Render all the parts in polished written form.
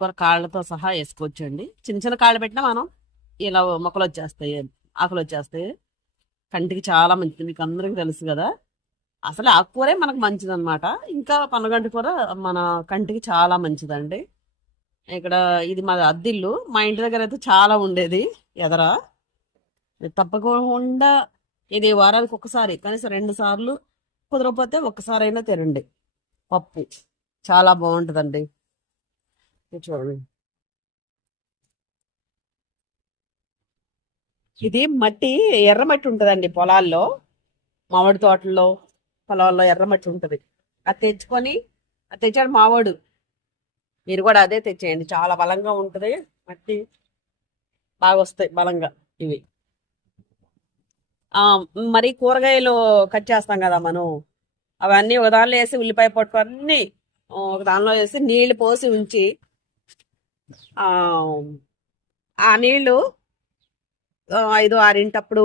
కూర కాళ్ళతో సహా వేసుకోవచ్చండి. చిన్న చిన్న కాళ్ళు పెట్టినా మనం ఇలా మొక్కలు వచ్చేస్తాయి, ఆకులు వచ్చేస్తాయి. కంటికి చాలా మంచిది, మీకు అందరికీ తెలుసు కదా. అసలు ఆకుకూరే మనకు మంచిది అనమాట. ఇంకా పనగంటి కూర మన కంటికి చాలా మంచిదండి. ఇక్కడ ఇది మా అద్దిల్లు. మా ఇంటి దగ్గర అయితే చాలా ఉండేది ఎదరా. ఇది తప్పకుండా ఇది వారానికి ఒకసారి, కనీసం 2 సార్లు, కుదరకపోతే ఒక్కసారైనా తినండి. పప్పు చాలా బాగుంటుందండి. ఇది చూడండి, ఇది మట్టి, ఎర్రమట్టి ఉంటుందండి పొలాల్లో, మామిడి తోటల్లో, పొలాల్లో ఎర్రమట్టి ఉంటుంది. అది తెచ్చుకొని, అది తెచ్చాడు మావాడు. మీరు కూడా అదే తెచ్చేయండి, చాలా బలంగా ఉంటుంది మట్టి. బాగా వస్తాయి బలంగా ఇవి. ఆ మరి కూరగాయలు కట్ చేస్తాం కదా మనం, అవన్నీ ఒక దానిలో వేసి, ఉల్లిపాయ పొట్టు అన్ని ఒక దానిలో వేసి నీళ్లు పోసి ఉంచి, ఆ ఆ నీళ్లు 5, 6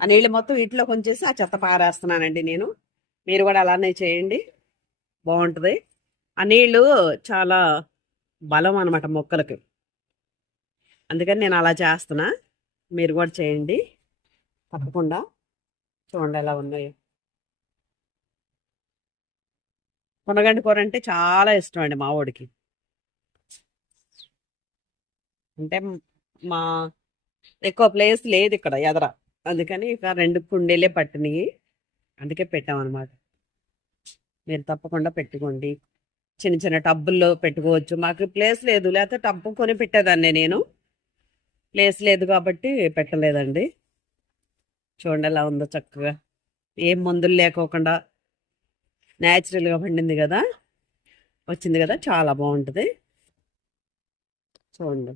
ఆ నీళ్లు మొత్తం వీటిలో కొంచేసి ఆ చెత్త పారేస్తున్నానండి నేను. మీరు కూడా అలానే చేయండి, బాగుంటుంది. ఆ నీళ్లు చాలా బలం అనమాట మొక్కలకి, అందుకని నేను అలా చేస్తున్నా. మీరు కూడా చేయండి తప్పకుండా. చూడండి ఎలా ఉన్నాయో. మునగంటి కూర అంటే చాలా ఇష్టం అండి మా వాడికి. అంటే మా ఎక్కువ ప్లేస్ లేదు ఇక్కడ ఎదర, అందుకని ఇక 2 కుండీలే పట్టినాయి, అందుకే పెట్టామన్నమాట. మీరు తప్పకుండా పెట్టుకోండి. చిన్న చిన్న టబ్బుల్లో పెట్టుకోవచ్చు. మాకు ప్లేస్ లేదు, లేకపోతే టబ్బు కొని పెట్టేదాన్ని నేను. ప్లేస్ లేదు కాబట్టి పెట్టలేదండి. చూడండి ఎలా ఉందో చక్కగా, ఏం మందులు లేకోకుండా న్యాచురల్గా పండింది కదా, వచ్చింది కదా, చాలా బాగుంటుంది. చూడండి,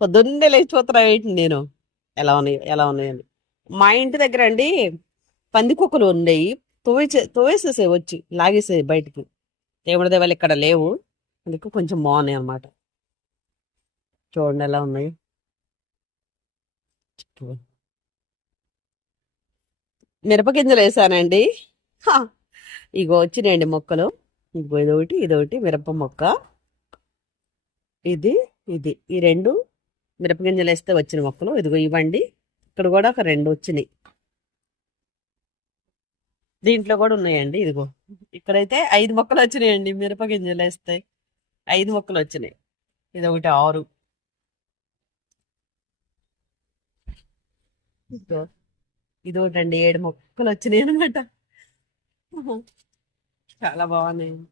పొద్దున్నే లేచిపోతున్నా ఏంటి నేను, ఎలా ఉన్నాయి ఎలా ఉన్నాయని. మా ఇంటి దగ్గర అండి పందికొక్కులు ఉండేవి, తోవేసేసే వచ్చి లాగేసేది బయటికి. దేవుడి దేవాలు ఇక్కడ లేవు, అందుకు కొంచెం బాగున్నాయి అన్నమాట. చూడండి ఎలా ఉన్నాయి. మిరపగింజలు వేసానండి. హా, ఇగో వచ్చినాయండి మొక్కలు. ఇగో ఇదొకటి, ఇదొకటి మిరప మొక్క. ఇది ఇది ఈ 2 మిరపగింజలు వేస్తే వచ్చిన మొక్కలు. ఇదిగో ఇవ్వండి. ఇక్కడ కూడా ఒక 2 వచ్చినాయి. దీంట్లో కూడా ఉన్నాయండి. ఇదిగో ఇక్కడైతే 5 మొక్కలు వచ్చినాయండి, మిరపగింజలు వేస్తే 5 మొక్కలు వచ్చినాయి. ఇదొకటి 6. ఇదిగో ఇదొకటండి 7 మొక్కలు వచ్చినాయి అనమాట. చాలా బాగున్నాయి.